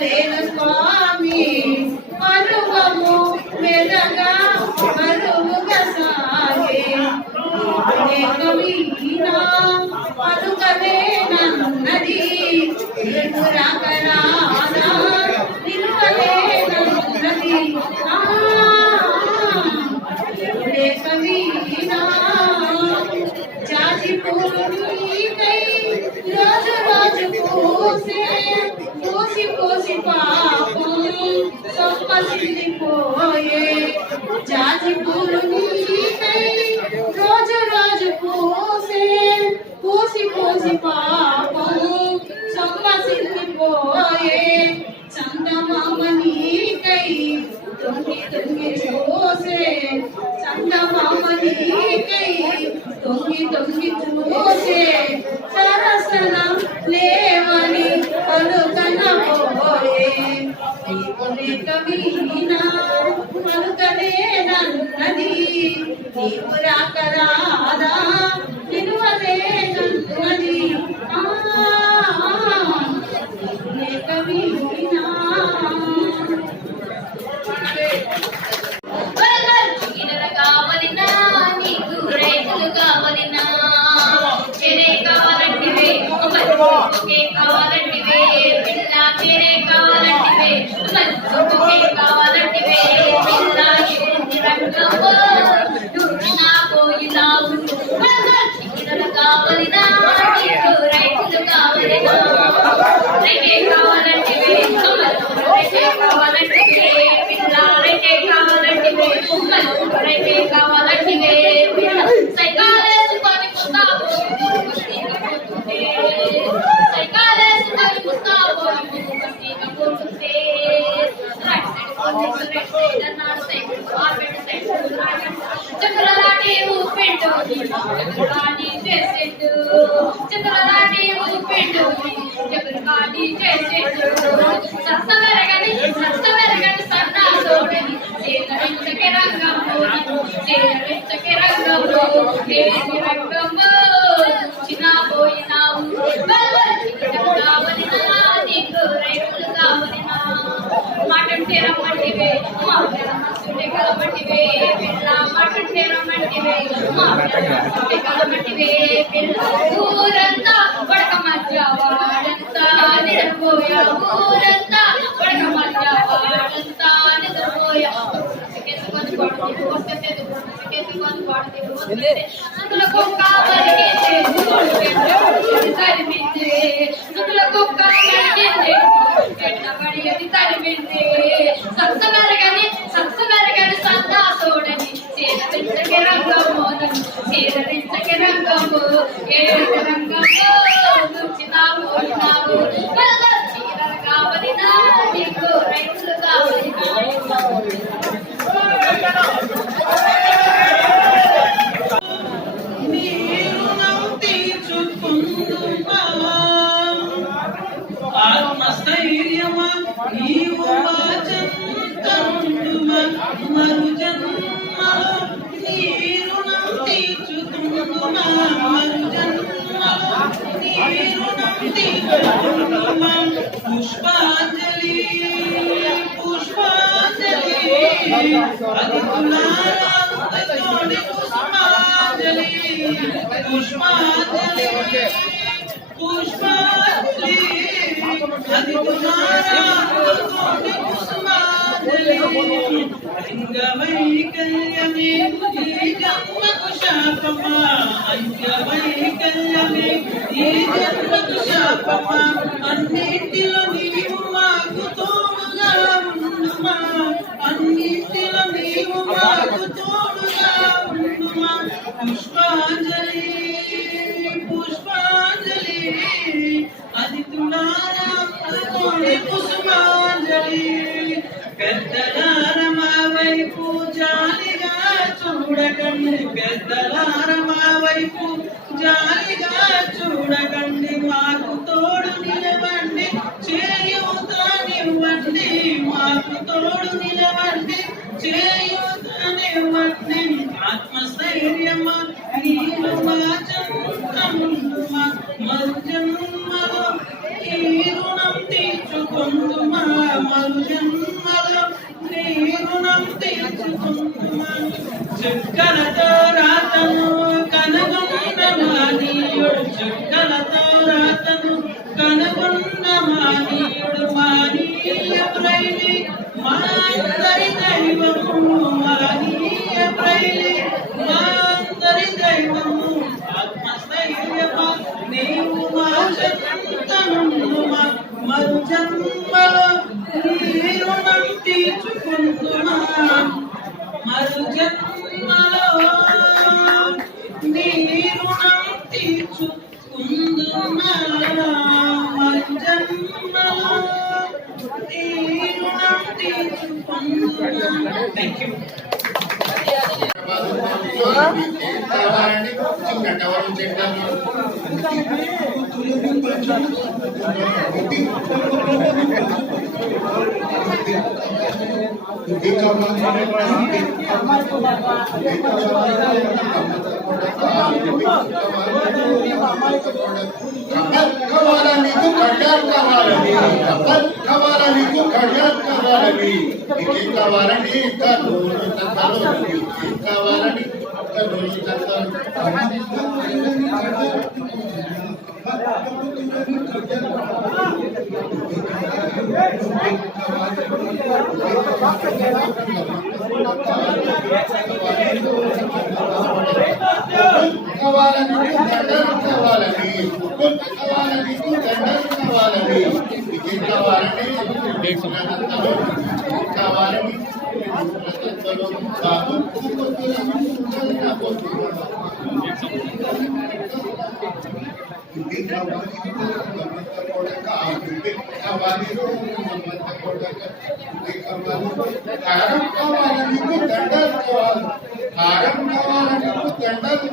మరువలేను స్వామి మరువము మెదగా మరువుగా సాగే కవినా పలుకలేనన్నది రాకరానా నిలువలేనన్నది కవినా జాజి పూలు నీకై రోజు రోజు పూసే పూసి పూసి పాపం సొప్పసిల్లిపోయే జాజి పూలు నీకై రోజు రోజు పూసే పూసి పూసి పాపం సొప్పసిల్లిపోయే చందమామ నీకై తొంగి తొంగి చూసే చందమామ నీకై తొంగి తొంగి చూసే సరసనం లేవని పలుకనబోయే కవినా పలుకలేనన్నది నీవు రాకరాదా నిలువలేనన్నది కవినా కావలినా నీకు రైతులు కావలినా చెరే కావాలంటివే ఒకే కావాలంటివే పిల్ల చెరే కావాలంటివే ఒకే కావాలంటివే పిల్ల రంగంలో దూరినా పోయినావు కావలినా నీకు రైతులు కావలినా రైతే కావాలంటివే రైతే కావాలంటివే పిల్ల రైతే కావాలంటివే రైతే కావాలంటివే సైకాలేసుకొని పుస్తావు సైకాలేసుకొని పుస్తావు పోతుంటే చక్రలాంటి ఊపిండు చక్రలాంటి చేసేట్టు చక్రలాంటి ఊపిండు చక్రలాంటి చేసేట్టు సస్తమెరగని సన్నా తోడని చేతరించకి రంగంలో రంగంలో చిన్నపోయినావు కావలినా నీకు రైతులు కావలినా మాటంటే రమ్మంటివే మాటంటే కలమంటివే పిల్ల మాటంటే రమ్మంటివే మాటంటే కలమంటివే పిల్ల ఊరంతా పడక మధ్య వాడంతా నిద్రపోయా ఊరంతా పడక మధ్య వాడంతా నిద్రపోయా అందులో తరిమింది సత్సమెరగని సందాసోడని చేదరించకి రంగము చేదరించకి రంగము రంగము చిన్నావు చీరలు కావలినా నీకు రైతులు కావలినా ఆత్మస్థైర్యమా నీవు వాచంతముండుమా మరు జన్మలో నీ రుణం తీర్చుకుందుమా మరు జన్మలో నీ రుణం తీర్చుకుందుమా పుష్పాంజలి పుష్పాంజలి అదితులారాంతోడి పుష్పాంజలి పుష్పాంజలి పుష్పాంజలి అంగవైకల్యమే ఈ జన్మకు శాపమా అంగవైకల్యమే ఈ జన్మకు శాపమా అన్నింటిలో నీవు మాకు తోడుగా ఉండుమా అన్నింటిలో నీవు మాకు తోడుగా ఉండుమా పుష్పాంజలి పుష్పాంజలి అది తులారా పుష్పాంజలి పెద్దలార మా వైపు జాలిగా చూడకండి పెద్దలార మా వైపు జాలిగా చూడకండి మాకు తోడు నిలవండి చేయూతనివ్వండి మాకు తోడు నిలవండి చేయూతనివ్వండి ఆత్మస్థైర్యమా నీవు మా జన్మముందుమా మరు జన్మలో ఈ రుణం తీర్చుకొందుమా మరు జన్మలో నీ రుణం తీర్చుకుందుమా చుక్కలతో రాతను కనుగొన్న మానీయుడు చుక్కలతో రాతను కనుగొన్న మానీయుడు మానీయ ప్రైలి మా అందరి దైవము మానీయ ప్రైలి మా అందరి దైవము ఆత్మస్థైర్యమా నీవు మా చెంతనుండుమా మరు జన్మలో నీ రుణం తీర్చుకుందుమా మరు జన్మలో నీ రుణం తీర్చుకుందుమా మరు జన్మలో నీ రుణం తీర్చుకుందుమా. Thank you.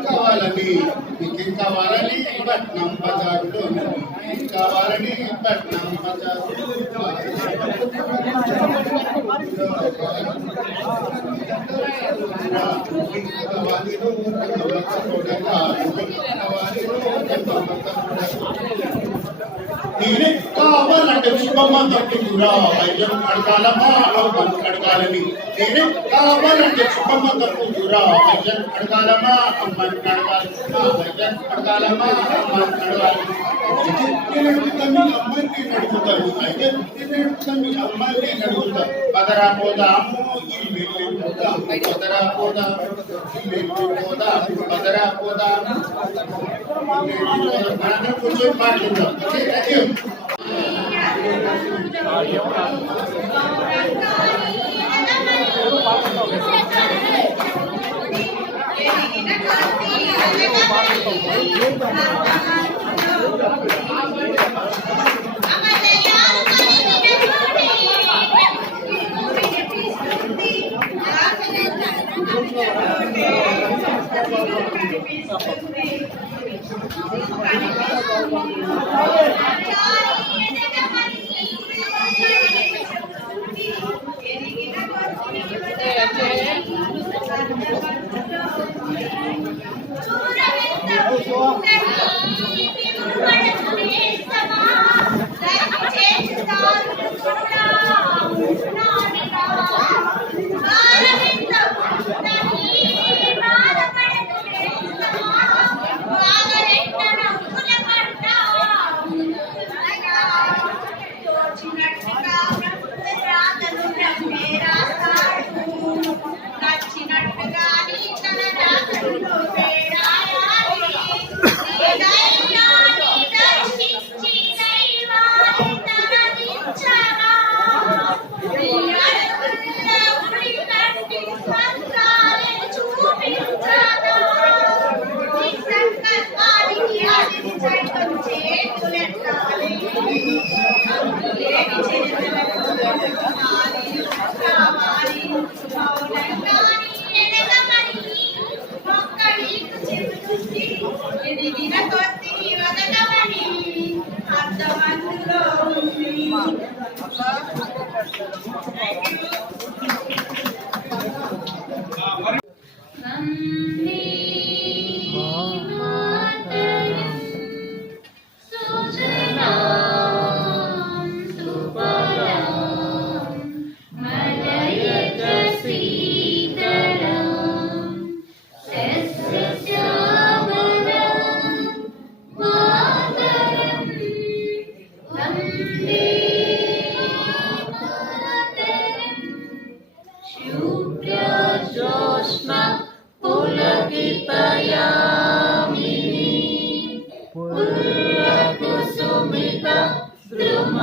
కావాలని ఇంకేం కావాలని పట్నం బజార్లో కావాలని పట్నం బజార్లో నేనే కావాలంటే శుభమ్మ తప్పురా అయ్యం అడగాలమ్మా అడగాలని నేనే కావాలంటే శుభమ్మ తప్పురా అయ్యం అడగాలమ్మా అమ్మని అడగాలి అయ్యం అడగాలమ్మా అమ్మని అడగాలి అమ్మని అడుగుతాను అయ్యం అమ్మని అడుగుతాను పదరా పోదాము ఇల్లు పోదాం పదరా పోదాం ఇల్లు పోదాం పదరా పోదాం మనందరం కూర్చొని మాట్లాడదాం. చూడవెంత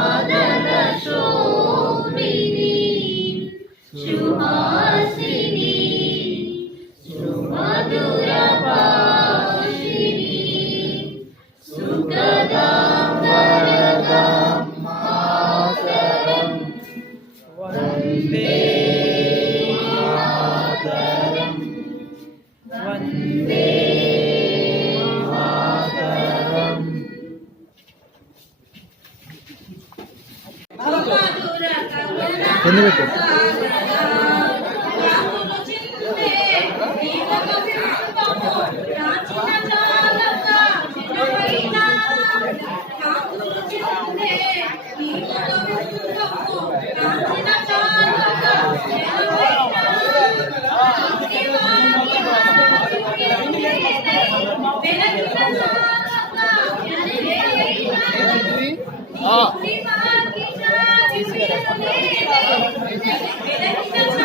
మాదన శోభిని సుహాసిని సుమధుర భాషిని సుఖదాం వరదాం మాతరం వందే మాతరం వందే మాతరం. మధుర కరుణా రాములు చిందే నీలక బింబము రాచిన చాలక చిన్నపైన రాములు చిందే నీలక బింబము రాచిన చాలక చిన్నపైన వెనకిన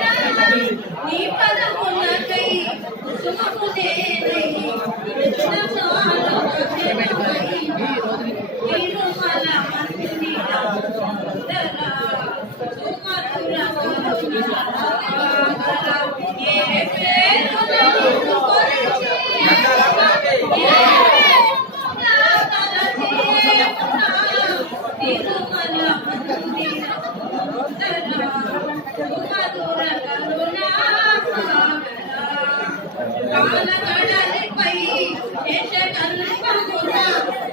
చాలక నీ పదములకై కుసుమమునేనై తిరుమల మందిర సుమధుర కరుణాసాగర ఏ పేరును కొలిచి తిరుమల మందిర సుమధుర కాలకడలిపై శేషకల్పమున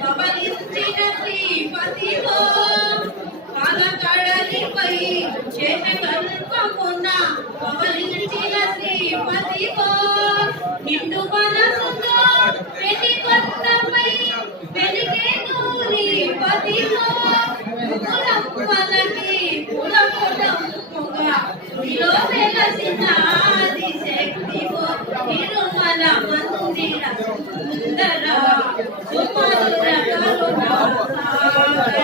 పవలించిన శ్రీపతిలో కాలకడలిపై శేషకల్పమున పవలించిన శ్రీపతిలో నిండు మనసుతో పెళ్లి కొత్తపై వెలిగే నూరి పతిలో కులమ్మలకి కులకులముగా నీలో వెలసిన ఆదిశక్తివో తిరుమల మందిర సుందర సుమధుర కరుణాసాగర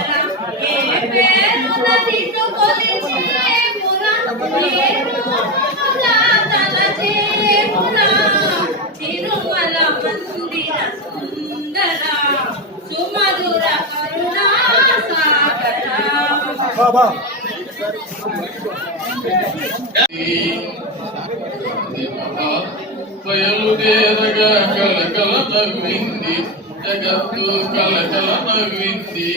ఏ పేరున నిన్ను కొలిచేమురా తలచేమురా తిరుమల మందిర సుందర సుమధుర కరుణాసాగర బయలుదేరగా కలకల నవ్వింది జగత్తు కలకల నవ్వింది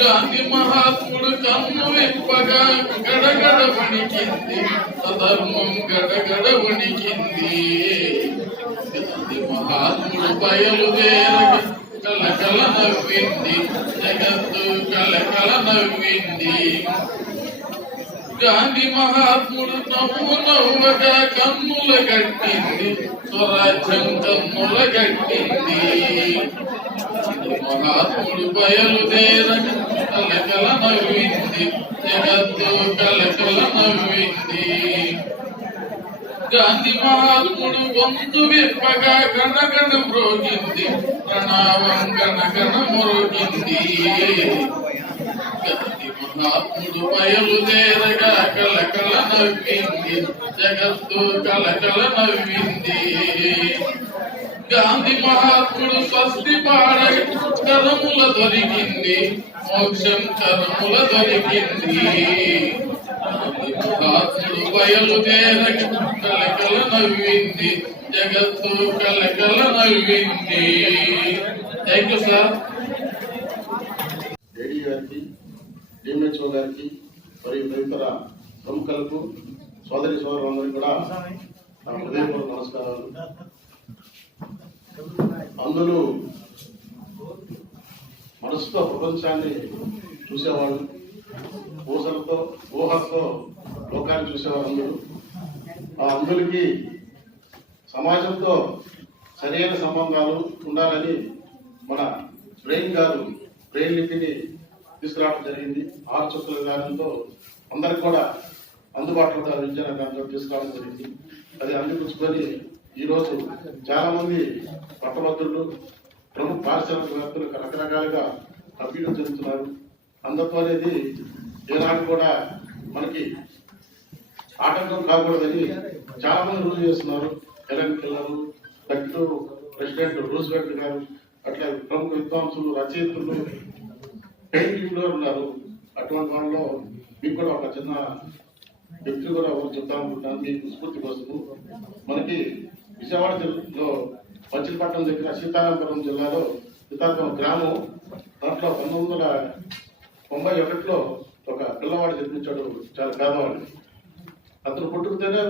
గాంధీ మహాత్ముడు కన్ను విప్పగా గడగడ వణికింది సధర్మం గడగడ వణికింది గాంధీ మహాత్ముడు బయలుదేరగా కలకల నవ్వింది జగత్తు కలకల నవ్వింది గాంధీ మహాత్ముడు నవ్వు నవ్వగా కన్నుల గట్టింది స్వరాజ్యం కన్నుల గట్టింది మహాత్ముడు బయలుదేరగా కలకల నవ్వింది జగత్తు కలకల నవ్వింది గాంధీ మహాత్ముడు గొంతు విప్పగా గణగణ మ్రోగింది ప్రణామం గణగణ మ్రోగింది గాంధీ మహాత్ముడు బయలుదేరగా కలకల నవ్వింది జగత్తు కలకల నవ్వింది గాంధీ మహాత్ముడు స్వస్తి పాడగా కరముల దొరికింది మోక్షం కరముల దొరికింది గాంధీ మహాత్ముడు బయలుదేరగా కలకల నవ్వింది జగత్తు కలకల నవ్వింది. Thank you sir. ఏడీ గారికి, డిఎంహెచ్ఓ గారికి మరియు తదితర ప్రముఖులకు సోదరి సోదరులందరికీ కూడా నా హృదయపూర్వక నమస్కారాలు. అందులో మనసుతో ప్రపంచాన్ని చూసేవాళ్ళు, ఊహలతో లోకాన్ని చూసేవారు అందరూ. ఆ అందులకి సమాజంతో సరైన సంబంధాలు ఉండాలని మన బ్రెయిన్ గారు బ్రెయిన్ లిపిని తీసుకురావడం జరిగింది. 6 చుక్కల విధానంతో అందరికి కూడా అందుబాటులో విద్యా దాంట్లో తీసుకురావడం జరిగింది. అది అందిపుచ్చుకొని ఈరోజు చాలా మంది పట్టభద్రులు, ప్రముఖ పారిశ్రామికవేత్తలు రకరకాలుగా కంప్యూటర్ జరుగుతున్నారు. అందరితో అనేది ఏనాడు కూడా మనకి ఆటంకం కాకూడదని చాలా మంది రుజువు చేస్తున్నారు. హెలెన్ కెల్లర్, ప్రెసిడెంట్ రూజ్వెల్ట్ గారు అట్లా ప్రముఖ విద్వాంసులు, రచయితలు, పెయింటింగ్లో ఉన్నారు. అటువంటి వాళ్ళలో మీకు కూడా ఒక చిన్న వ్యక్తి కూడా ఒకరు చెప్తా అనుకుంటాను మీకు స్ఫూర్తి కోసము. మనకి విజయవాడ జిల్లాలో మచిలీపట్నం దగ్గర సీతారామపురం జిల్లాలో సీతారామపురం గ్రామం, దాంట్లో 1991లో ఒక పిల్లవాడు జన్మించాడు, చాలా పేదవాడు. అతను పుట్టుకుతేనే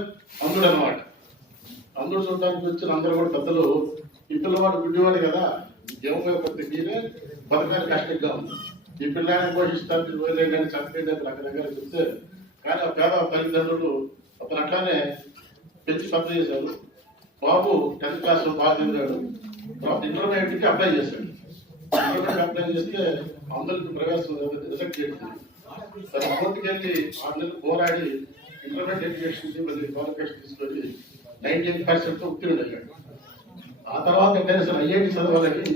అందుడు అన్నమాట. అందుడు చూడడానికి వచ్చిన అందరూ కూడా పెద్దలు, ఈ పిల్లవాడు గుడ్డివాడు కదా, ఏమోపతి మీరే బతకాలి కష్టంగా ఉంది, ఈ పిల్లాన్ని పోషిస్తాను వేరే కానీ చక్కగా రకరకాల చెప్తే, కానీ ఆ పేద తల్లిదండ్రులు అతను అట్లానే పెంచి పెద్ద చేశారు. బాబు 10th క్లాస్ బాగా చదివాడు. తర్వాత ఇంటర్మీడియట్కి అప్లై చేశాడు. ఇంటర్మీడియట్ అప్లై చేస్తే అందరికి ప్రవేశం రిజెక్ట్ చేసింది. తన కోర్టుకి వెళ్ళి 6 నెలలు పోరాడి ఇంటర్మీడియట్ ఎడ్యుకేషన్ మళ్ళీ క్వాలిఫికేషన్ తీసుకొని 98% ఉత్తీర్ణుడయ్యాడు. ఆ తర్వాత ఐఐటి చదవాలని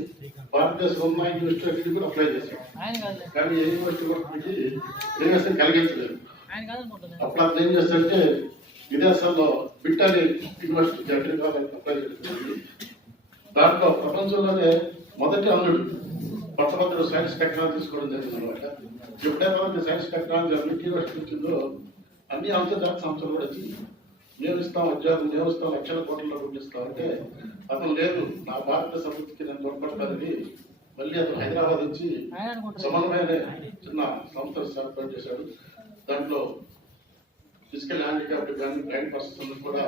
భారతదేశంలో ఉన్న యూనివర్సిటీ కూడా అప్లై చేశాడు. కానీ ఏ యూనివర్సిటీ కూడా రిజర్వేషన్ కలిగించలేదు. అప్పుడు అతను ఏం చేస్తాడంటే విదేశాల్లో బిట్టాలి యూనివర్సిటీకి అగ్రికల్చర్ అప్లై చేస్తుంది. దాంట్లో ప్రపంచంలోనే మొదటి అందుడు పట్టభద్రుడు సైన్స్ టెక్నాలజీ తీసుకోవడం జరిగింది అనమాట. ఎప్పుడైతే సైన్స్ టెక్నాలజీ అన్నింటి యూనివర్సిటీ వచ్చిందో అన్ని అంతర్జాతీయ సంస్థలు కూడా వచ్చి మేము ఇస్తాం ఉద్యోగం, మేము ఇస్తాం, లక్షల కోట్లలో పంపిస్తాం అంటే అతను లేదు, నా భారతదేశ అభివృద్ధికి నేను తోడ్పడతానని మళ్ళీ అతను హైదరాబాద్ వచ్చి సమన్వయ చిన్న సంస్థలు ఏర్పాటు చేశాడు. దాంట్లో ఫిజికల్ హ్యాండిక్యాప్ట్ కానీ బ్లైండ్ పర్సన్స్ కూడా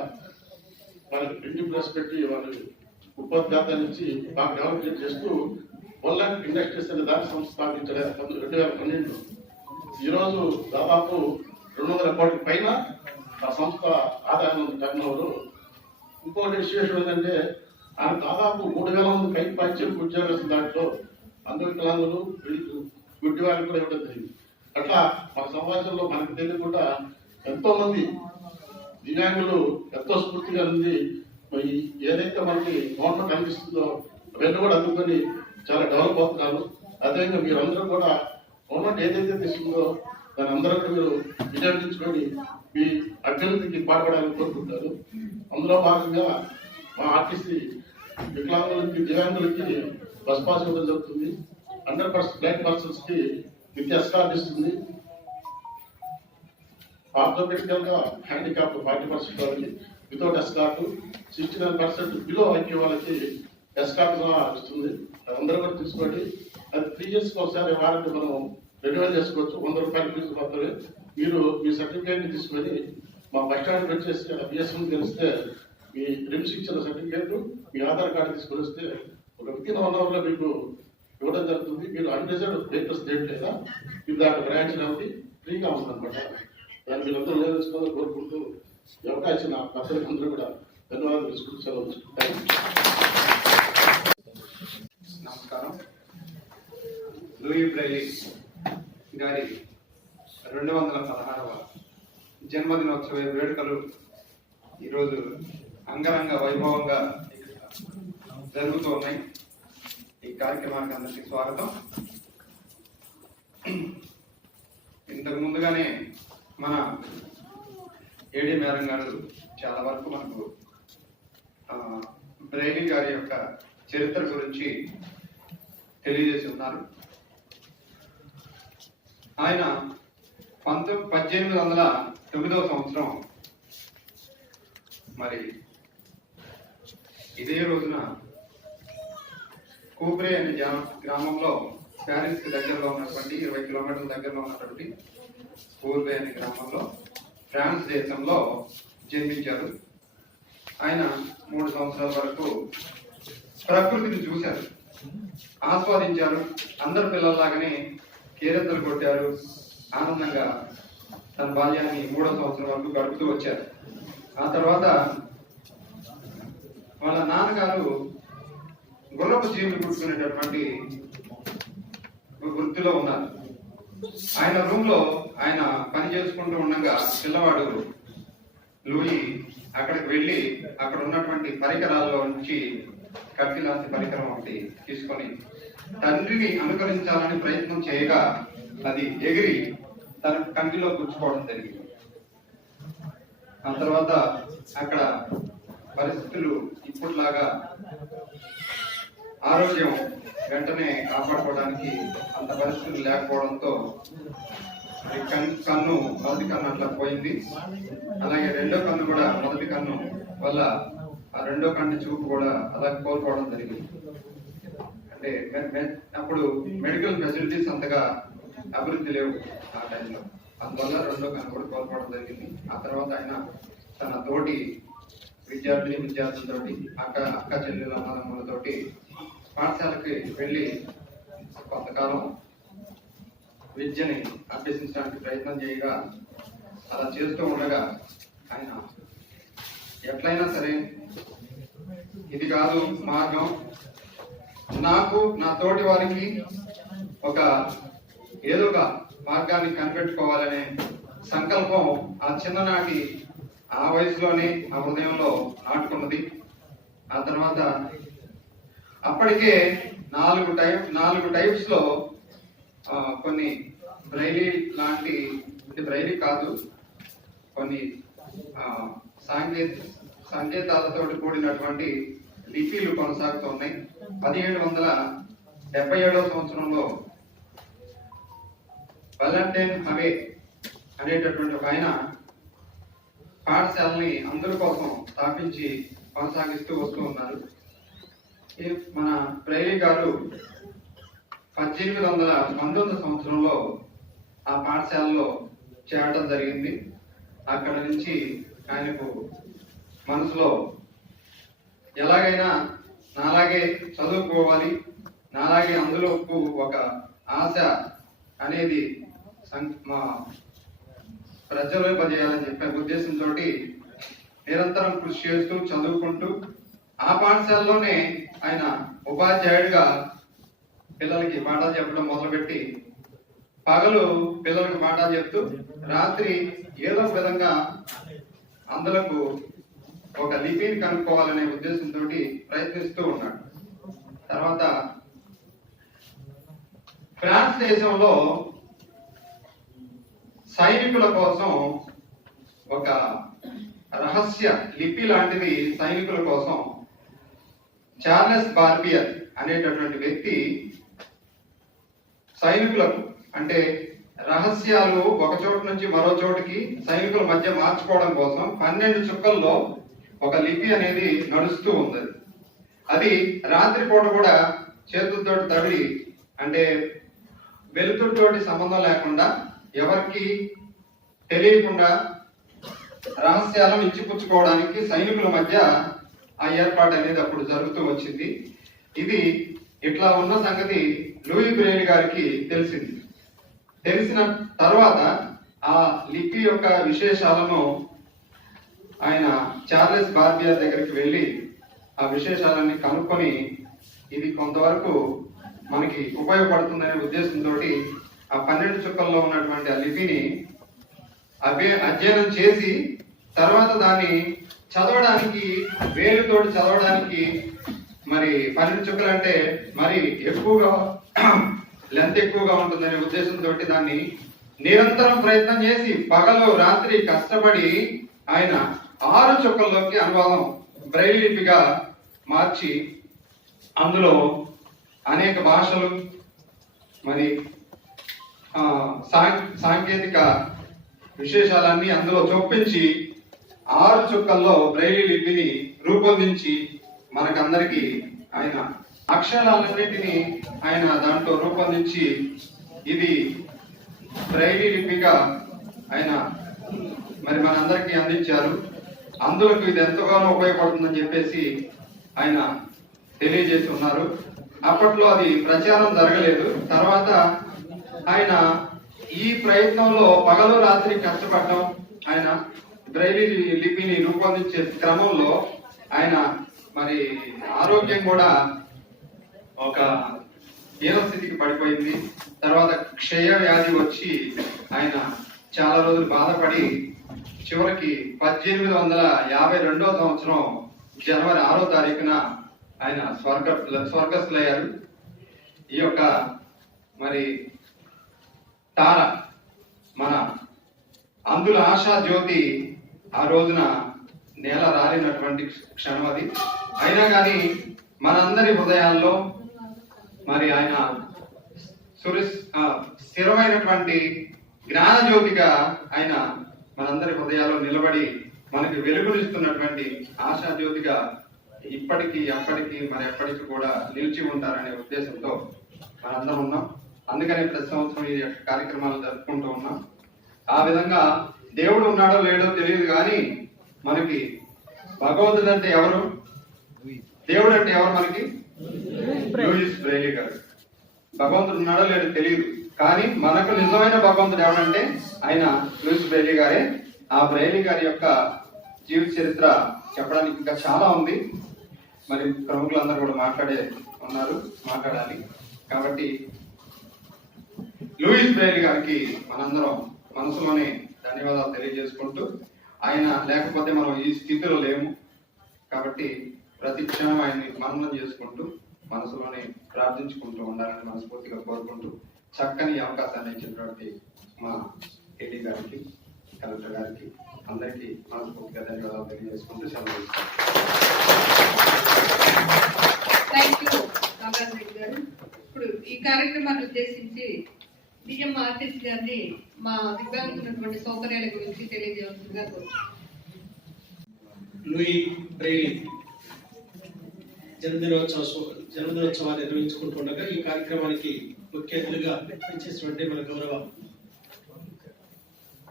వాళ్ళకి ప్రింటింగ్ ప్రెస్ పెట్టి వాళ్ళు ఉపోద్ఘాతాన్ని ఇచ్చి బాగా డెవలప్ చేస్తూ వరల్డ్ ఇండస్ట్రీస్ అనే దాని సంస్థ స్థాపించాడు 2012. ఈరోజు దాదాపు 200 కోట్ల పైన ఆ సంస్థ ఆదాయం ఉంది, టర్నోవర్. ఇంకోటి విశేషం ఏంటంటే ఆయన దాదాపు 3000 మంది పైపైచ్యం ఉద్యోగస్తులు, దాంట్లో అంగవికలాంగులు, గుడ్డి వారికి కూడా ఇవ్వడం జరిగింది. అట్లా మన సమాజంలో మనకు తెలియకుండా ఎంతో మంది దివ్యాంగులు ఎంతో స్ఫూర్తిగా ఉంది. ఏదైతే మనకి గవర్నమెంట్ అందిస్తుందో అవన్నీ కూడా అందుకొని చాలా డెవలప్ అవుతున్నారు. అదేవిధంగా మీరందరూ కూడా గవర్నమెంట్ ఏదైతే తీసుకుందో దాని అందరూ మీరు వినియోగించుకొని మీ అభ్యున్నతికి పాటుపడాలని కోరుకుంటారు. అందులో భాగంగా మా ఆర్టీసీ వికలాంగులకి, దివ్యాంగులకి బస్ పాస్ ఇవ్వడం జరుగుతుంది. 100% బ్లైండ్ పర్సన్స్ కి విత్ ఎస్కార్ట్ ఇస్తుంది. ఆర్థోపెడికల్ గా హ్యాండిక్యాప్ 40% వాళ్ళకి వితౌట్ ఎస్కార్ట్, 69% బిలో ఐక్యూ వాళ్ళకి ఎస్కార్ట్ ఇస్తుంది. అందరూ కూడా తీసుకోండి. అది 3 years ఒకసారి వారంటీ మనం రెన్యువల్ చేసుకోవచ్చు. 100 రూపాయలు ఫీజు మాత్రమే. మీరు మీ సర్టిఫికేట్ తీసుకొని మా బస్ స్టాండ్కి వచ్చేసి అక్కడ బిఎస్ఎం తెలిస్తే మీ రిమ్స్ ఇచ్చిన సర్టిఫికేట్, మీ ఆధార్ కార్డు తీసుకొని వస్తే ఒక వితిన్ 1 hour మీకు ఇవ్వడం జరుగుతుంది. మీరు అన్రిజర్వ్డ్ వెహికల్స్ లేదా మీరు దాంట్లో ప్రయాణించడానికి ఫ్రీగా ఉంటుందన్నమాట. దాన్ని మీరు అందరూ నేర్చుకోవాలని కోరుకుంటూ ఈ అవకాశం నా పెద్దలకు అందరూ కూడా ధన్యవాదాలు తెలుసుకుంటూ సెలవు. నమస్కారం. లూయి బ్రెయిలీ గారి 216వ జన్మదినోత్సవ వేడుకలు ఈరోజు అంగరంగ వైభవంగా జరుగుతూ ఉన్నాయి. ఈ కార్యక్రమానికి అందరికీ స్వాగతం. ఇంతకు ముందుగానే మన ఏడి మేడం గారు చాలా వరకు మనకు బ్రెయిలీ గారి యొక్క చరిత్ర గురించి తెలియజేసి ఉన్నారు. ఆయన 1809వ సంవత్సరం మరి ఇదే రోజున కూబ్రే అనే గ్రామంలో, ప్యారిస్ కి దగ్గరలో ఉన్నటువంటి 20 కిలోమీటర్ల దగ్గరలో ఉన్నటువంటి కూబ్రే అనే గ్రామంలో ఫ్రాన్స్ దేశంలో జన్మించారు. ఆయన 3 సంవత్సరాల వరకు ప్రకృతిని చూశారు, ఆస్వాదించారు. అందరు పిల్లల్లాగానే కేరింతలు కొట్టారు. ఆనందంగా తన బాల్యాన్ని 3వ సంవత్సరం వరకు గడుపుతూ వచ్చారు. ఆ తర్వాత వాళ్ళ నాన్నగారు గుర్రపు జీవులు పుట్టుకునేటటువంటి వృత్తిలో ఉన్నారు. ఆయన రూమ్ లో ఆయన పని చేసుకుంటూ ఉండగా పిల్లవాడు లూయి అక్కడికి వెళ్ళి అక్కడ ఉన్నటువంటి పరికరాల్లో నుంచి కత్తిలాంటి పరికరం ఒకటి తీసుకొని తండ్రిని అనుకరించాలని ప్రయత్నం చేయగా అది ఎగిరి తన కంటిలో గుచ్చుకోవడం జరిగింది. ఆ తర్వాత అక్కడ పరిస్థితులు ఇప్పటిలాగా ఆరోగ్యం వెంటనే కాపాడుకోవడానికి అంత పరిస్థితులు లేకపోవడంతో కన్ను మొదటి కన్ను అట్లా పోయింది. అలాగే రెండో కన్ను కూడా మొదటి కన్ను వల్ల ఆ రెండో కన్ను చూపు కూడా అలా కోల్పోవడం జరిగింది. అంటే అప్పుడు మెడికల్ ఫెసిలిటీస్ అంతగా అభివృద్ధి లేవు ఆ టైంలో, అందువల్ల రెండో కన్ను కూడా కోల్పోవడం జరిగింది. ఆ తర్వాత ఆయన తన తోటి విద్యార్థులతోటి అక్క చెల్లెల అన్నదమ్ములతోటి పాఠశాలకి వెళ్ళి కొంతకాలం విద్యని అభ్యసించడానికి ప్రయత్నం చేయగా అలా చేస్తూ ఉండగా ఆయన ఎట్లయినా సరే ఇది కాదు మార్గం, నాకు నా తోటి వారికి ఒక ఏదో ఒక మార్గాన్ని కనిపెట్టుకోవాలనే సంకల్పం ఆ చిన్ననాటి ఆ వయసులోనే ఆ హృదయంలో నాటుకున్నది. ఆ తర్వాత అప్పటికే 4 టైప్స్ లో కొన్ని బ్రైలీ లాంటి, బ్రైలీ కాదు, కొన్ని సంకేతాలతో కూడినటువంటి లిపిలు కొనసాగుతూ ఉన్నాయి. 1777వ సంవత్సరంలో వాలెంటైన్ హవే అనేటటువంటి ఒక ఆయన పాఠశాలని అందరి కోసం స్థాపించి కొనసాగిస్తూ వస్తూ ఉన్నారు. మన ప్రైలీ గారు 1819వ సంవత్సరంలో ఆ పాఠశాలలో చేరడం జరిగింది. అక్కడ నుంచి ఆయనకు మనసులో ఎలాగైనా నాలాగే చదువుకోవాలి, నాలాగే అందులో ఒక ఆశ అనేది ప్రజ్వలింపజేయాలని చెప్పే ఉద్దేశంతో నిరంతరం కృషి చేస్తూ చదువుకుంటూ ఆ పాఠశాలలోనే ఆయన ఉపాధ్యాయుడిగా పిల్లలకి పాఠాలు చెప్పడం మొదలుపెట్టి పగలు పిల్లలకు పాఠాలు చెప్తూ రాత్రి ఏదో విధంగా అందులకు ఒక లిపిని కనుక్కోవాలనే ఉద్దేశంతో ప్రయత్నిస్తూ ఉన్నాడు. తర్వాత ఫ్రాన్స్ దేశంలో సైనికుల కోసం ఒక రహస్య లిపి లాంటిది సైనికుల కోసం చార్లెస్ బార్బియర్ అనేటటువంటి వ్యక్తి సైనికులకు, అంటే రహస్యాలు ఒక చోటు నుంచి మరో చోటుకి సైనికుల మధ్య మార్చుకోవడం కోసం 12 చుక్కల్లో ఒక లిపి అనేది నడుస్తూ ఉంది. అది రాత్రిపూట కూడా చేతులతో తడి, అంటే వెలుతురుతోటి సంబంధం లేకుండా ఎవరికి తెలియకుండా రహస్యాలను ఇచ్చిపుచ్చుకోవడానికి సైనికుల మధ్య ఆ ఏర్పాటు అనేది అప్పుడు జరుగుతూ వచ్చింది. ఇది ఇట్లా ఉన్న సంగతి లూయి బ్రెయిలీ గారికి తెలిసింది. తెలిసిన తర్వాత ఆ లిపి యొక్క విశేషాలను ఆయన చార్లెస్ బార్బియర్ దగ్గరికి వెళ్ళి ఆ విశేషాలన్నీ కనుక్కొని ఇది కొంతవరకు మనకి ఉపయోగపడుతుందనే ఉద్దేశంతో ఆ 12 చుక్కల్లో ఉన్నటువంటి ఆ లిపిని అధ్యయనం చేసి తర్వాత దాన్ని చదవడానికి, వేలుతోటి చదవడానికి, మరి 12 చుక్కలు అంటే మరి ఎక్కువగా లెంత్ ఎక్కువగా ఉంటుందనే ఉద్దేశంతో దాన్ని నిరంతరం ప్రయత్నం చేసి పగలు రాత్రి కష్టపడి ఆయన 6 చుక్కల్లోకి అనువాదం బ్రైల్ లిపిగా మార్చి అందులో అనేక భాషలు, మరి సాంకేతిక విశేషాలన్నీ అందులో చొప్పించి 6 చుక్కల్లో బ్రైలీ లిపిని రూపొందించి మనకందరికి ఆయన అక్షరాలన్నిటినీ ఆయన దాంట్లో రూపొందించి ఇది బ్రైలీ లిపిగా ఆయన మరి మనందరికీ అందించారు. అందులకు ఇది ఎంతగానో ఉపయోగపడుతుందని చెప్పేసి ఆయన తెలియజేసి ఉన్నారు. అప్పట్లో అది ప్రచారం జరగలేదు. తర్వాత ఆయన ఈ ప్రయత్నంలో పగలు రాత్రి కష్టపడడం, ఆయన బ్రైలీ లిపిని రూపొందించే క్రమంలో ఆయన మరి ఆరోగ్యం కూడా ఒక హీనస్థితికి పడిపోయింది. తర్వాత క్షయ వ్యాధి వచ్చి ఆయన చాలా రోజులు బాధపడి చివరికి 1852వ సంవత్సరం జనవరి 6వ తారీఖున ఆయన స్వర్గస్థులయ్యారు. ఈ యొక్క మరి తార, మన అందుల ఆశా జ్యోతి ఆ రోజున నేల రాలినటువంటి క్షణం అది. అయినా కానీ మనందరి హృదయాల్లో మరి ఆయన స్థిరమైనటువంటి జ్ఞానజ్యోతిగా ఆయన మనందరి హృదయాల్లో నిలబడి మనకి వెలుగునిస్తున్నటువంటి ఆశాజ్యోతిగా ఇప్పటికీ అప్పటికి మరి ఎప్పటికీ కూడా నిలిచి ఉంటారనే ఉద్దేశంతో మనందరం ఉన్నాం. అందుకని ప్రతి సంవత్సరం ఈ కార్యక్రమాలు జరుపుకుంటూ ఉన్నాం. ఆ విధంగా దేవుడు ఉన్నాడో లేడో తెలియదు కానీ మనకి భగవంతుడు అంటే ఎవరు, దేవుడు అంటే ఎవరు మనకి? లూయిస్ బ్రెయిలీ గారు. భగవంతుడు ఉన్నాడో లేడో తెలియదు కానీ మనకు నిజమైన భగవంతుడు ఎవరంటే ఆయన లూయిస్ బ్రెయిలీ గారే. ఆ బ్రెయిలీ గారి యొక్క జీవిత చరిత్ర చెప్పడానికి ఇంకా చాలా ఉంది. మరి ప్రముఖులందరూ కూడా మాట్లాడాలి. కాబట్టి లూయిస్ బ్రెయిలీ గారికి మనందరం మనసులోనే ధన్యవాదాలు తెలియజేసుకుంటూ, ఆయన లేకపోతే మనం ఈ స్థితిలో లేము. కాబట్టి ప్రతి క్షణం ఆయన్ని మననం చేసుకుంటూ మనసులోనే ప్రార్థించుకుంటూ ఉండాలని మనస్ఫూర్తిగా కోరుకుంటూ, చక్కని అవకాశాన్ని ఇచ్చినటువంటి మా ఏడీ గారికి, కలెక్టర్ గారికి అందరికీ మనస్ఫూర్తిగా ధన్యవాదాలు తెలియజేసుకుంటూ సెలవు ఇస్తాను. థ్యాంక్ యూ నాగార్జున రెడ్డి గారు. ఇప్పుడు ఈ కార్యక్రమాన్ని ఉద్దేశించి బియ్యం ఆర్టిస్ట్ గారిని మా దివ్యాంగున్నటువంటి సౌకర్యాల గురించి తెలియజేయవలసిందిగా కోరుతున్నాను. లూయి బ్రెయిలీ జన్మదినోత్సవాన్ని నిర్వహించుకుంటుండగా ఈ కార్యక్రమానికి ముఖ్య అతిథిగా ఇచ్చేసినటువంటి మన గౌరవ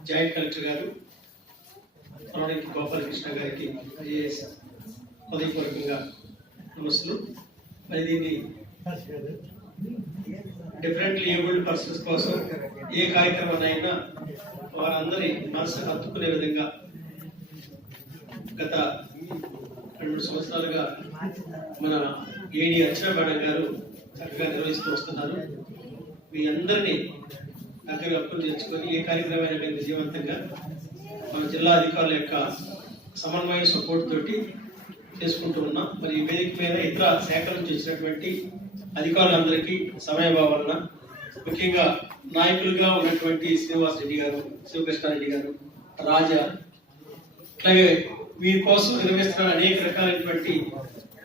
జాయింట్ కలెక్టర్ గారు పొలానికి గోపాలకృష్ణ గారికి ఐఏఎస్ హృదయపూర్వకంగా నమస్సులు. మరి దీన్ని డిఫరెంట్లీ ఏబుల్డ్ పర్సన్స్ కోసం ఏ కార్యక్రమాన్ని అయినా వారందరి మనసుకు హత్తుకునే విధంగా గత 2 సంవత్సరాలుగా మన ఏడీ అర్చన మేడం గారు చక్కగా నిర్వహిస్తూ వస్తున్నారు. మీ అందరినీ దగ్గర అప్పులు తెచ్చుకొని ఏ కార్యక్రమాన్ని విజయవంతంగా మన జిల్లా అధికారుల యొక్క సమన్వయ సపోర్ట్ తోటి చేసుకుంటూ ఉన్నాం. మరి ఈ వేదిక మీద ఇతర శాఖల నుంచి వచ్చినటువంటి అధికారులందరికీ సమయభావం వలన ముఖ్యంగా నాయకులుగా ఉన్నటువంటి శ్రీనివాస్ రెడ్డి గారు, శివకృష్ణారెడ్డి గారు, రాజా, అట్లాగే వీరి కోసం నిర్వహిస్తున్న అనేక రకాలైనటువంటి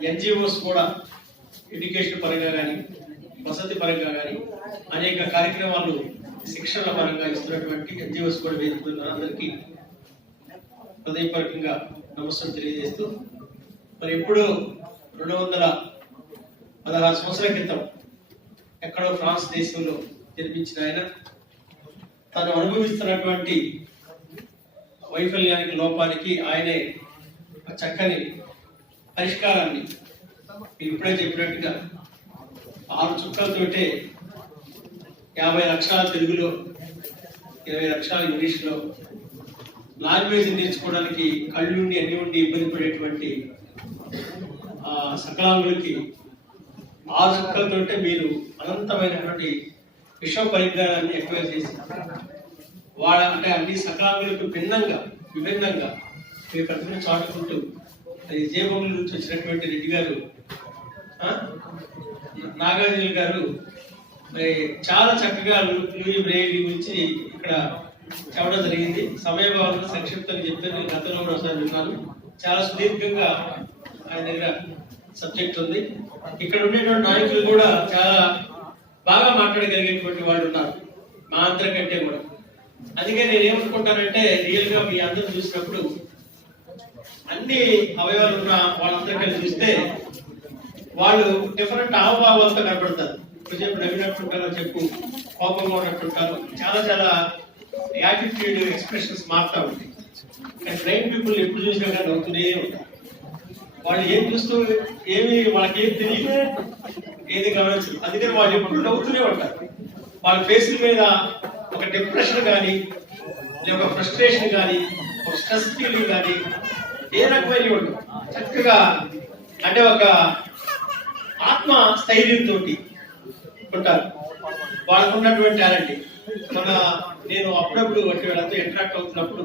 ఎన్జిఓస్ కూడా ఎడ్యుకేషన్ పరంగా కానీ వసతి పరంగా కానీ అనేక కార్యక్రమాలు శిక్షణ పరంగా ఇస్తున్నటువంటి ఎన్జిఓస్ కూడా వేదికలున్నారు. అందరికీ హృదయపూర్వకంగా నమస్కారం తెలియజేస్తూ, మరి ఎప్పుడు 216 సంవత్సరాల క్రితం ఎక్కడో ఫ్రాన్స్ దేశంలో జన్మించిన ఆయన తను అనుభవిస్తున్నటువంటి వైఫల్యానికి, లోపానికి ఆయనే చక్కని పరిష్కారాన్ని ఇప్పుడే చెప్పినట్టుగా 6 చుక్కలతోటే 50 లక్షల తెలుగులో, 20 లక్షల ఇంగ్లీష్లో లాంగ్వేజ్ నేర్చుకోవడానికి కళ్ళుండి అన్ని ఉండి ఇబ్బంది పడేటువంటి సకలాంగులకి 6 చుక్కలతోటే మీరు అనంతమైనటువంటి విశ్వ పరిజ్ఞానాన్ని ఎక్కువ చేసి అంటే అన్ని సకలాంగులకు విభిన్నంగా మీ ప్రతిభను చాటుకుంటూ జయభూముల నుంచి వచ్చినటువంటి రెడ్డి గారు, నాగార్జున గారు చాలా చక్కగా లూయి బ్రెయిలీ గురించి ఇక్కడ చెప్పడం జరిగింది. సమయభావంలో సంక్షిప్తంగా చెప్పారు. నేను గతంలో కూడా ఒకసారి విన్నాను. చాలా సుదీర్ఘంగా ఆయన దగ్గర సబ్జెక్ట్ ఉంది. ఇక్కడ ఉండేటువంటి నాయకులు కూడా చాలా బాగా మాట్లాడగలిగేటువంటి వాళ్ళు ఉన్నారు, మా అందరికంటే కూడా. అందుకే నేను ఏమనుకుంటానంటే, రియల్ గా మీ అందరూ చూసినప్పుడు అన్ని అవయవాలు ఉన్న వాళ్ళందరికీ చూస్తే వాళ్ళు డిఫరెంట్ హావభావాలతో కనపడతారు. కొంచెం నవ్వినట్టుంటారో చెప్పు, కోపంగా ఉన్నట్టుంటారు, చాలా యాటిట్యూడ్ ఎక్స్ప్రెషన్స్ మారుతూ ఉంటాయి. కానీ బ్రైన్ పీపుల్ ఎప్పుడు చూసినా కానీ నవ్వుతూనే ఉంటారు. వాళ్ళు ఏం చూస్తూ వాళ్ళకేం తెలియదు, ఏది గమనించదు. అందుకని వాళ్ళు ఎప్పుడు నవ్వుతూనే ఉంటారు. వాళ్ళ ఫేసుల మీద ఒక డిప్రెషన్ కానీ, ఒక ఫ్రస్ట్రేషన్ కానీ, ఒక స్ట్రెస్ ఫీలింగ్ కానీ ఏ రకమైన ఉండదు. చక్కగా అంటే ఒక ఆత్మ స్థైర్యంతో ఉంటారు. వాళ్ళకు ఉన్నటువంటి టాలెంట్. నేను అప్పుడప్పుడు వాళ్ళతో ఇంటరాక్ట్ అవుతున్నప్పుడు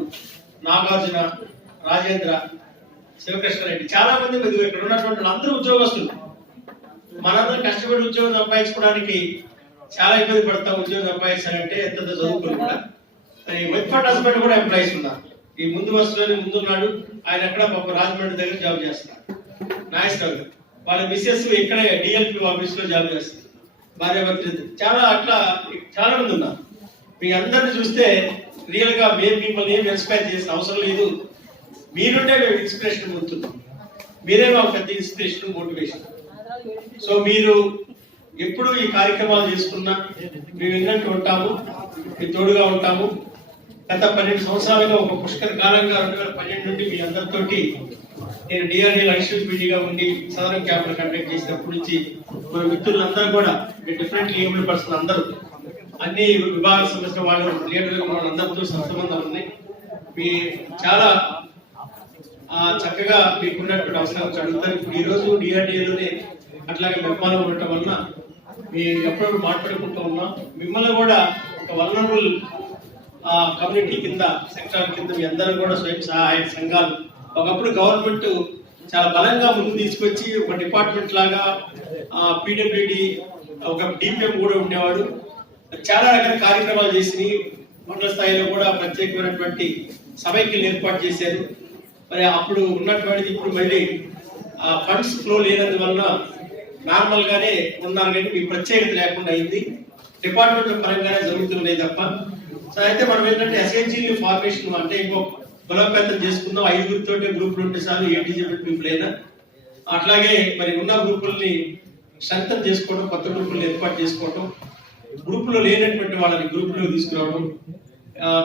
నాగార్జున, రాజేంద్ర, శివకృష్ణారెడ్డి చాలా మంది ఇక్కడ ఉన్నటువంటి అందరూ ఉద్యోగస్తులు. మనందరం కష్టపడి ఉద్యోగం సంపాదించుకోవడానికి చాలా ఇబ్బంది పడతాం. ఉద్యోగం సంపాదించాలంటే ఎంత చదువుకుని కూడా. వర్క్ ఫర్ హస్బెండ్ కూడా ఎంప్లాయీస్ ఉన్నారు. ఈ ముందు వరుసలోనే ముందున్నాడు ఆయన. అక్కడ పాప రాజమండ్రి దగ్గర జాబ్ చేస్తున్నాడు, నాగేశ్వరరావు గారు. వాళ్ళ మిస్సెస్ ఇక్కడే డిఎల్పి ఆఫీస్ లో జాబ్ చేస్తారు, భార్య భర్త చాలా అట్లా చాలా మంది ఉన్నారు. మీ అందరిని చూస్తే రియల్ గా మేము మిమ్మల్ని ఏం ఇన్స్పైర్ చేసిన అవసరం లేదు, మీరుంటే మేము ఇన్స్పిరేషన్ పొందుతున్నాం, మీరే మాకు పెద్ద ఇన్స్పిరేషన్ మోటివేషన్. సో మీరు ఎప్పుడు ఈ కార్యక్రమాలు చేసుకున్నా మేము విన్నట్టు ఉంటాము, మీ తోడుగా ఉంటాము. గత 12 సంవత్సరాలుగా ఒక పుష్కర కాలంగా 2012 నుండి మీ అందరితోటి నేను డిఆర్డీఎల్ అడిషనల్ పీడీగా ఉండి సదరన్ క్యాంపులు కండక్ట్ చేసినప్పటి నుంచి మన మిత్రులందరూ కూడా డిఫరెంట్లీ ఏబుల్డ్ పర్సన్ అందరూ అన్ని విభాగ సంబంధించిన వాళ్ళు లీడర్ వాళ్ళందరితో సంబంధాలు ఉన్నాయి. మీ చాలా చక్కగా మీకున్నటువంటి అవసరాలు అడుగుతారు. ఇప్పుడు ఈ రోజు డిఆర్డీఏలోనే అట్లాగే నిర్మాణం ఉండటం వలన మీ ఎప్పుడప్పుడు మాట్లాడుకుంటూ ఉన్నాం. మిమ్మల్ని కూడా ఒక వల్నరబుల్ కమ్యూనిటీ కింద సెక్టార్ కింద మీ అందరూ కూడా స్వయం సహాయ సంఘాలు ఒకప్పుడు గవర్నమెంట్ చాలా బలంగా ముందుకు తీసుకొచ్చి ఒక డిపార్ట్మెంట్ లాగా పీడబ్ల్యూడి ఒక డిపిఎం కూడా ఉండేవాడు. చాలా రకాల కార్యక్రమాలు చేసి మండల స్థాయిలో కూడా ప్రత్యేకమైనటువంటి సమైక్యలు ఏర్పాటు చేశారు. మరి అప్పుడు ఉన్నటువంటిది ఇప్పుడు మళ్ళీ ఫండ్స్ ఫ్లో లేనందువలన నార్మల్ గానే ఉన్నారు, కానీ మీ ప్రత్యేకత లేకుండా అయింది. డిపార్ట్మెంట్ పరంగానే జరుగుతున్నాయి తప్ప. సో అయితే మనం ఏంటంటే ఎస్హెచ్జీ ఫార్మేషన్ అంటే ఇంకో బలోపేతం చేసుకుందాం. 5గురితో గ్రూపులు ఉంటే చాలు, ఏ డిజేబుల్ పీపుల్ అయినా. అట్లాగే మరి ఉన్న గ్రూపుల్ని స్ట్రెంథన్ చేసుకోవడం, కొత్త గ్రూపుల్ని ఏర్పాటు చేసుకోవడం, గ్రూపులో లేనటువంటి వాళ్ళని గ్రూపులో తీసుకురావడం,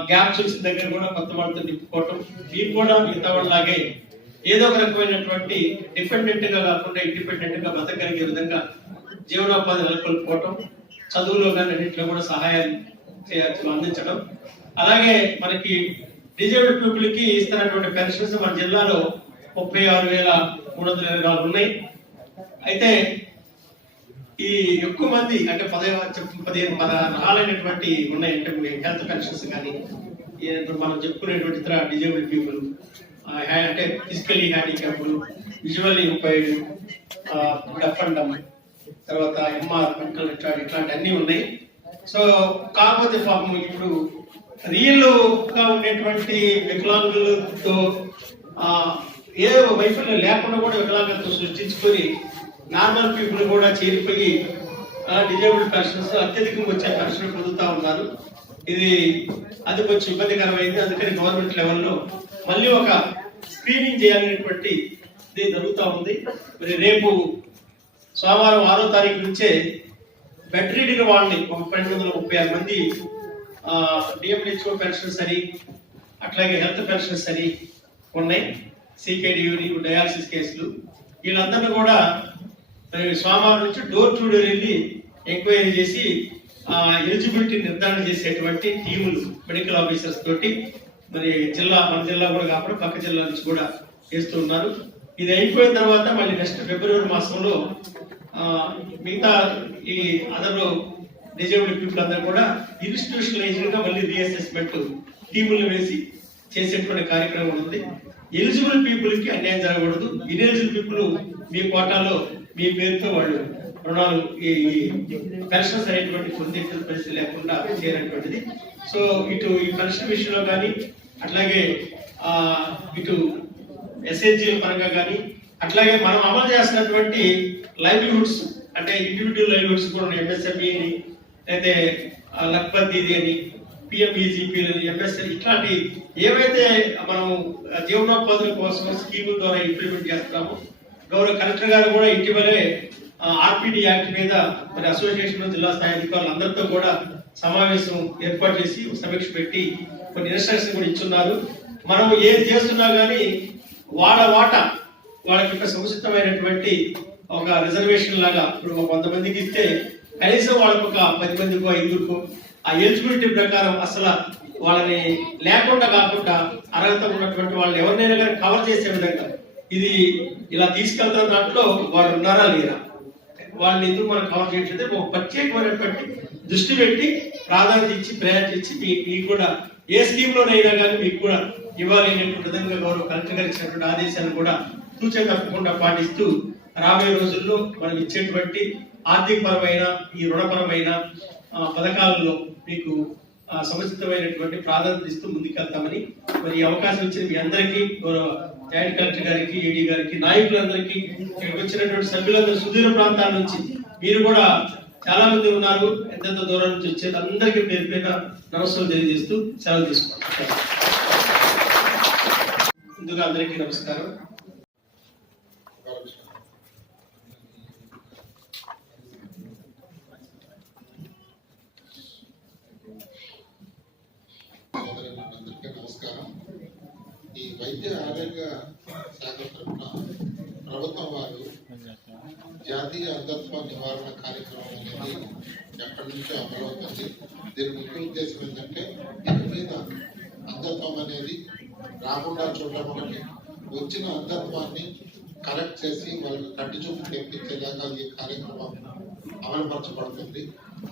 గ్యాప్స్ దగ్గర కూడా కొత్త వాళ్ళతో నింపుకోవటం. మీరు కూడా మిగతా వాళ్ళలాగే ఏదో ఒక రకమైనటువంటి డిపెండెంట్ గా కాకుండా ఇండిపెండెంట్ గా బతకగలిగే విధంగా జీవనోపాధి నెలకొల్పుకోవటం, చదువులో కానీ అన్నింటిలో కూడా సహాయాలు అందించడం. అలాగే మనకి డిజేబుల్డ్ పీపుల్ కి ఇస్తున్నటువంటి పెన్షన్స్ మన జిల్లాలో 36,324 ఉన్నాయి. అయితే ఈ ఎక్కువ మంది అంటే 15 ఉన్నాయి. అంటే హెల్త్ పెన్షన్స్ కానీ మనం చెప్పుకునేటువంటి ఇతర డిజేబుల్డ్ పీపుల్ అంటే physically handicapped, visually impaired, deaf and dumb, తర్వాత ఎంఆర్ మెంటల్ ఇట్లాంటి అన్ని ఉన్నాయి. సో కాకపోతే పాపం ఇప్పుడు రియల్ గా ఉండేటువంటి వికలాంగులతో ఏ వైఫల్యం లేకుండా కూడా వికలాంగులతో సృష్టించుకొని నార్మల్ పీపుల్ కూడా చేరిపోయి డిజేబుల్డ్ పెన్షన్స్ అత్యధికంగా వచ్చే పెన్షన్ పొందుతా ఉన్నారు. అది కొంచెం ఇబ్బందికరమైంది. అందుకని గవర్నమెంట్ లెవెల్లో మళ్ళీ ఒక స్క్రీనింగ్ చేయాలనేటువంటి ఇది జరుగుతూ ఉంది. మరి రేపు సోమవారం 6వ తారీఖు నుంచే బెడ్ రీడింగ్ వాళ్ళని 236 మంది డిఎంహెచ్ఓ పెన్షన్స్ అని అట్లాగే హెల్త్ పెన్షన్స్ అని ఉన్నాయి. సికేడియూని డయాలసిస్ కేసులు వీళ్ళందరినీ కూడా సోమవారం నుంచి డోర్ టు డోర్ వెళ్ళి ఎంక్వైరీ చేసి ఎలిజిబిలిటీ నిర్ధారణ చేసేటువంటి టీములు మెడికల్ ఆఫీసర్స్ తోటి మరి మన జిల్లా కూడా కాకుండా పక్క జిల్లా నుంచి కూడా చేస్తూ ఉన్నారు. ఇది అయిపోయిన తర్వాత మళ్ళీ నెక్స్ట్ ఫిబ్రవరి మాసంలో మిగతా ఈ అదర్ డిజేబుల్డ్ పీపుల్ అందరూ కూడా ఇన్స్టిట్యూషనలైజ్డ్ గా మళ్ళీ రీఅసెస్మెంట్ టీములు వేసి చేసేటువంటి కార్యక్రమం ఉంది. ఎలిజిబుల్ పీపుల్ కి అన్యాయం జరగకూడదు. ఇన్ఎలిజిబుల్ పీపుల్ మీ కోటాలో మీ పేరుతో వాళ్ళు రుణాలు ఈ పెన్షన్స్ అనేటువంటి పొందే పరిస్థితి లేకుండా చేయనటువంటిది. సో ఇటు ఈ పెన్షన్ విషయంలో కానీ అట్లాగే ఇటు ఎస్హెచ్జీ పరంగా కానీ అట్లాగే మనం అమలు చేస్తున్నటువంటి లైవ్లీహుడ్స్ అంటే ఇండివిజువల్ లైవ్లీహుడ్స్ కూడా ఎంఎస్ఎంఈ అయితే లక్పత్ దీది అని పిఎంఈజీపీలని ఎంఎస్ఎల్ ఇట్లాంటి ఏవైతే మనం జీవనోపాధుల కోసం స్కీముల ద్వారా ఇంప్లిమెంట్ చేస్తున్నామో గౌరవ కలెక్టర్ గారు కూడా ఇటీవలే ఆర్పిడి యాక్ట్ మీద మరి అసోసియేషన్ జిల్లా స్థాయి అధికారులు అందరితో కూడా సమావేశం ఏర్పాటు చేసి సమీక్ష పెట్టి కొన్ని ఇన్స్ట్రక్షన్స్ కూడా ఇచ్చున్నారు. మనం ఏది చేస్తున్నా కానీ వాళ్ళకి ఒక సముచితమైనటువంటి ఒక రిజర్వేషన్ లాగా ఇప్పుడు 100 మందికి ఇస్తే కనీసం వాళ్ళకి ఒక 10 మందికో 5కో ఆ ఎలిజిబిలిటీ ప్రకారం అసలు వాళ్ళని లేకుండా కాకుండా అర్హత ఉన్నటువంటి వాళ్ళని ఎవరినైనా కానీ కవర్ చేసే విధంగా ఇది ఇలా తీసుకెళ్తున్న దాంట్లో వాళ్ళు ఉన్నారా లేరా, వాళ్ళని ఎందుకు మనం కవర్ చేయట్లేదు ఒక ప్రత్యేకమైనటువంటి దృష్టి పెట్టి ప్రాధాన్యత ఇచ్చి ప్రయారిటీ ఇచ్చి మీకు కూడా ఏ స్కీమ్ లోనైనా కానీ మీకు కూడా ఇవ్వాలి అనేటువంటి విధంగా గౌరవ కలెక్టర్ గారు ఇచ్చినటువంటి ఆదేశాలను కూడా తూచే తప్పకుండా పాటిస్తూ రాబోయే రోజుల్లో మనం ఇచ్చేటువంటి ఆర్థిక పరమైన ఈ రుణపరమైన పథకాలలో మీకు సముచితమైనటువంటి ప్రాధాన్యత ఇస్తూ ముందుకెళ్తామని, మరి ఈ అవకాశం ఇచ్చిన మీ అందరికీ, గౌరవ జాయింట్ కలెక్టర్ గారికి, ఏడీ గారికి, నాయకులందరికీ, ఇక్కడికి వచ్చినటువంటి సభ్యులందరూ సుదూర ప్రాంతాల నుంచి మీరు కూడా చాలా మంది ఉన్నారు, ఎంతెంత దూరం నుంచి వచ్చేది, అందరికీ పేరు పేరున నమస్కారం తెలియజేస్తూ సెలవు తీసుకుంటాం. ముందుగా అందరికీ నమస్కారం. అందరికీ నమస్కారం. ఈ వైద్య ఆరోగ్య శాఖ తరఫున ప్రభుత్వం వారు జాతీయ అంధత్వ నివారణ కార్యక్రమం అనేది ఎక్కడి నుంచో అమలవుతుంది. దీని ముఖ్య ఉద్దేశం ఏంటంటే దీని మీద అంధత్వం అనేది రాకుండా చూడడం ఒకటి, వచ్చిన అంధత్వాన్ని కరెక్ట్ చేసి వాళ్ళకి కంటి చూపు తెప్పించేలాగా ఈ కార్యక్రమం అమలుపరచబడుతుంది.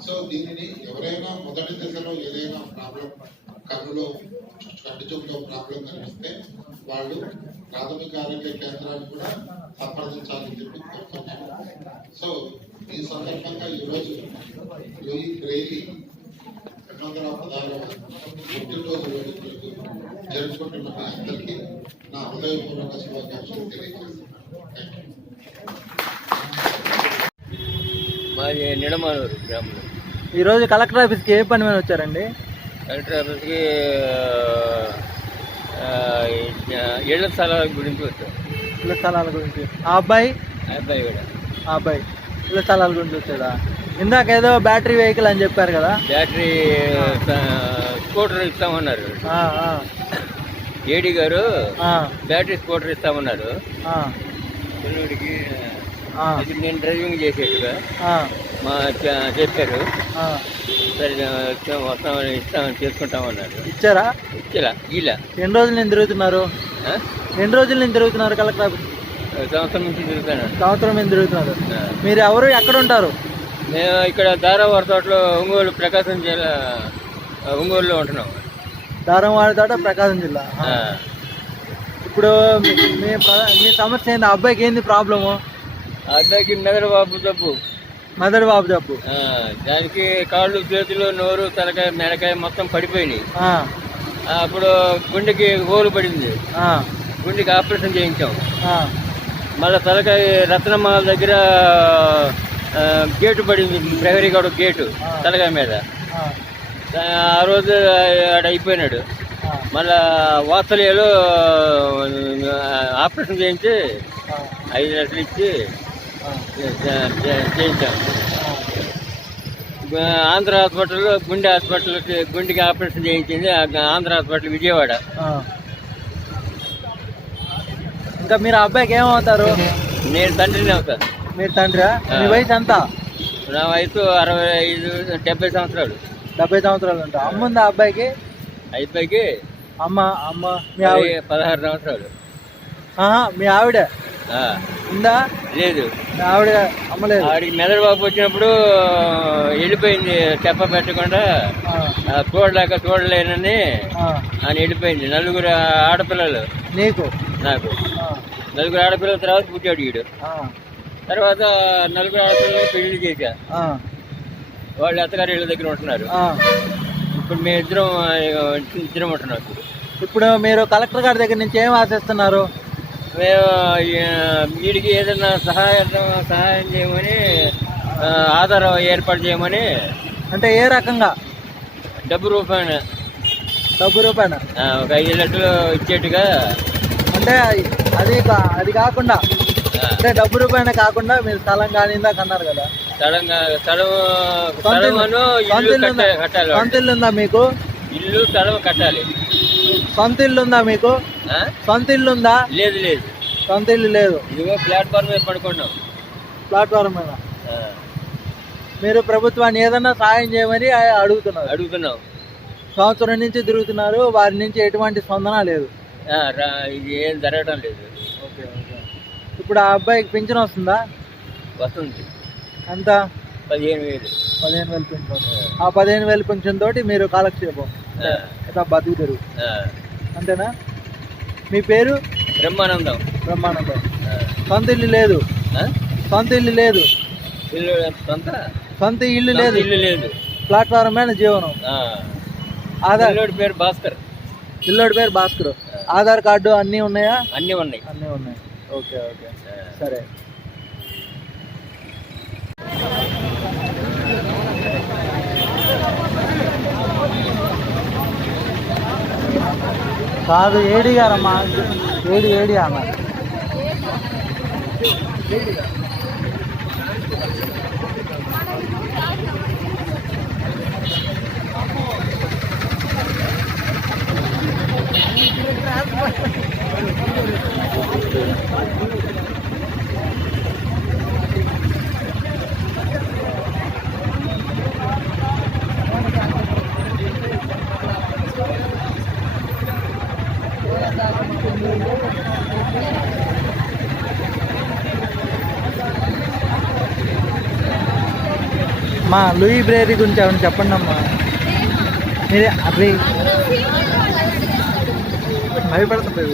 సో దీనిని ఎవరైనా మొదటి దశలో ఏదైనా ప్రాబ్లం, కన్నులో కంటి చూపులో ప్రాబ్లం కనిపిస్తే వాళ్ళు ప్రాథమిక ఆరోగ్య కేంద్రాన్ని కూడా సంప్రదించాలని చెప్పి కోరుతున్నాను. సో ఈ సందర్భంగా ఈరోజు లూయి బ్రెయిలీ 216వ పుట్టినరోజు వేడుకలకు జరుపుకుంటున్న మీ అందరికీ నా హృదయపూర్వక శుభాకాంక్షలు తెలియజేస్తున్నాను. మాది నిడమానూరు గ్రామంలో. ఈరోజు కలెక్టర్ ఆఫీస్కి ఏ పని మీద వచ్చారండి? కలెక్టర్ ఆఫీస్కి ఇళ్ల స్థలాల గురించి వచ్చాం. ఇళ్ల స్థలాల గురించి. ఆ అబ్బాయి కూడా ఆ అబ్బాయి ఇళ్ల స్థలాల గురించి వచ్చాడా? ఇందాక ఏదో బ్యాటరీ వెహికల్ అని చెప్పారు కదా. బ్యాటరీ స్కూటర్ ఇస్తామన్నారు. ఏడీ గారు బ్యాటరీ స్కూటర్ ఇస్తామన్నారు పిల్లడికి. నేను డ్రైవింగ్ చేసేట్టుగా చెప్పారు. సరే వస్తామని ఇస్తామని చేసుకుంటామన్నారు. ఇచ్చారా? ఇలా ఎన్ని రోజులు నేను తిరుగుతున్నారు? Collector office? సంవత్సరం నుంచి తిరుగుతాను. సంవత్సరం నుంచి తిరుగుతున్నారు. మీరు ఎవరు, ఎక్కడ ఉంటారు? మేము ఇక్కడ దారావారి తోటలో, ఒంగోలు, ప్రకాశం జిల్లా ఒంగోలులో ఉంటున్నాం. దారావారి తోట, ప్రకాశం జిల్లా. ఇప్పుడు మీ సమస్య ఏంది? అబ్బాయికి ఏంది ప్రాబ్లము? అబ్బాయికి మెదడువాపు జబ్బు. దానికి కాళ్ళు, చేతులు, నోరు, తలకాయ, మెడకాయ మొత్తం పడిపోయినాయి. అప్పుడు గుండెకి హోలు పడింది. గుండెకి ఆపరేషన్ చేయించాం. మళ్ళీ తలకాయ రత్నమాల దగ్గర గేటు పడింది, ప్రహరీ గోడ గేటు తలకాయ మీద. ఆ రోజు ఆడ అయిపోయినాడు. మళ్ళా వాత్సల్యలో ఆపరేషన్ చేయించి 5 లక్షలు ఇచ్చి చేయించాం. ఆంధ్ర హాస్పిటల్లో గుండెకి ఆపరేషన్ చేయించింది ఆంధ్ర హాస్పిటల్ విజయవాడ. ఇంకా మీరు అబ్బాయికి ఏమవుతారు? నేను తండ్రిని అవుతాను. మీరు తండ్రా? మీ వయసు ఎంత? నా వయసు 70 సంవత్సరాలు. 70 సంవత్సరాలు ఉంటా. అమ్మ ఉందా అబ్బాయికి? అబ్బాయికి అమ్మ మీ ఆవిడ 16 సంవత్సరాలు. మీ ఆవిడ ఉందా? లేదు. మీ ఆవిడ అమ్మలేదు. ఆవిడకి మెదడు బాబు వచ్చినప్పుడు వెళ్ళిపోయింది, చెప్ప పెట్టకుండా. చూడలేనని అని వెళ్ళిపోయింది. 4 ఆడపిల్లలు నాకు. 4 ఆడపిల్లల తర్వాత పుట్టాడు వీడు. తర్వాత 4 ఆడపిల్లలు పెళ్లి చేశా. వాళ్ళు అత్తగారి ఇళ్ళ దగ్గర ఉంటున్నారు. ఇప్పుడు మేము ఇద్దరం ఉంటున్నాం. ఇప్పుడు మీరు కలెక్టర్ గారి దగ్గర నుంచి ఏం ఆశిస్తున్నారు? మేము వీడికి ఏదైనా సహాయం చేయమని, ఆధారం ఏర్పాటు చేయమని. అంటే ఏ రకంగా? డబ్బు రూపాయన ఒక 5 లక్షలు ఇచ్చేట్టుగా. అంటే అది కాకుండా, అంటే డబ్బు రూపాయన కాకుండా మీరు స్థలం కానీ ఇందాక అన్నారు కదా, సొంత ఇల్లు ఉందా మీకు? ఇల్లు స్థలం కట్టాలి. సొంత ఇల్లు ఉందా మీకు? సొంత ఇల్లు ఉందా? లేదు. సొంత ఇల్లు లేదు. ఇదిగో ప్లాట్ఫామ్ మీద పడుకున్నాం. ప్లాట్ఫామ్ మీద మీరు ప్రభుత్వాన్ని ఏదన్నా సాయం చేయమని అడుగుతున్నాం. సంవత్సరం నుంచి తిరుగుతున్నారు, వారి నుంచి ఎటువంటి స్పందన లేదు. ఇది ఏం జరగడం లేదు. ఓకే. ఇప్పుడు ఆ అబ్బాయికి పింఛన్ వస్తుందా? వస్తుంది. ఎంత? 15,000 పింఛన్. ఆ 15,000 పింఛన్ తోటి మీరు కాలక్షేపం బతుకుతారు, అంతేనా? మీ పేరు? బ్రహ్మానందం. సొంత ఇల్లు లేదు. సొంత ఇల్లు లేదు. ప్లాట్ఫారం మీద జీవనం. ఆధార్ పిల్లోడి పేరు భాస్కర్. పిల్లోడి పేరు భాస్కర్. ఆధార్ కార్డు అన్నీ ఉన్నాయా? అన్నీ ఉన్నాయి. అన్నీ ఉన్నాయి. ఓకే ఓకే సరే. కాదు ఏడి గారమ్మా, ఏడి అన్న. మా లూయి బ్రేరీ గురించి ఏమైనా చెప్పండి అమ్మా. మీరే అబ్రే భయపడుతుంది.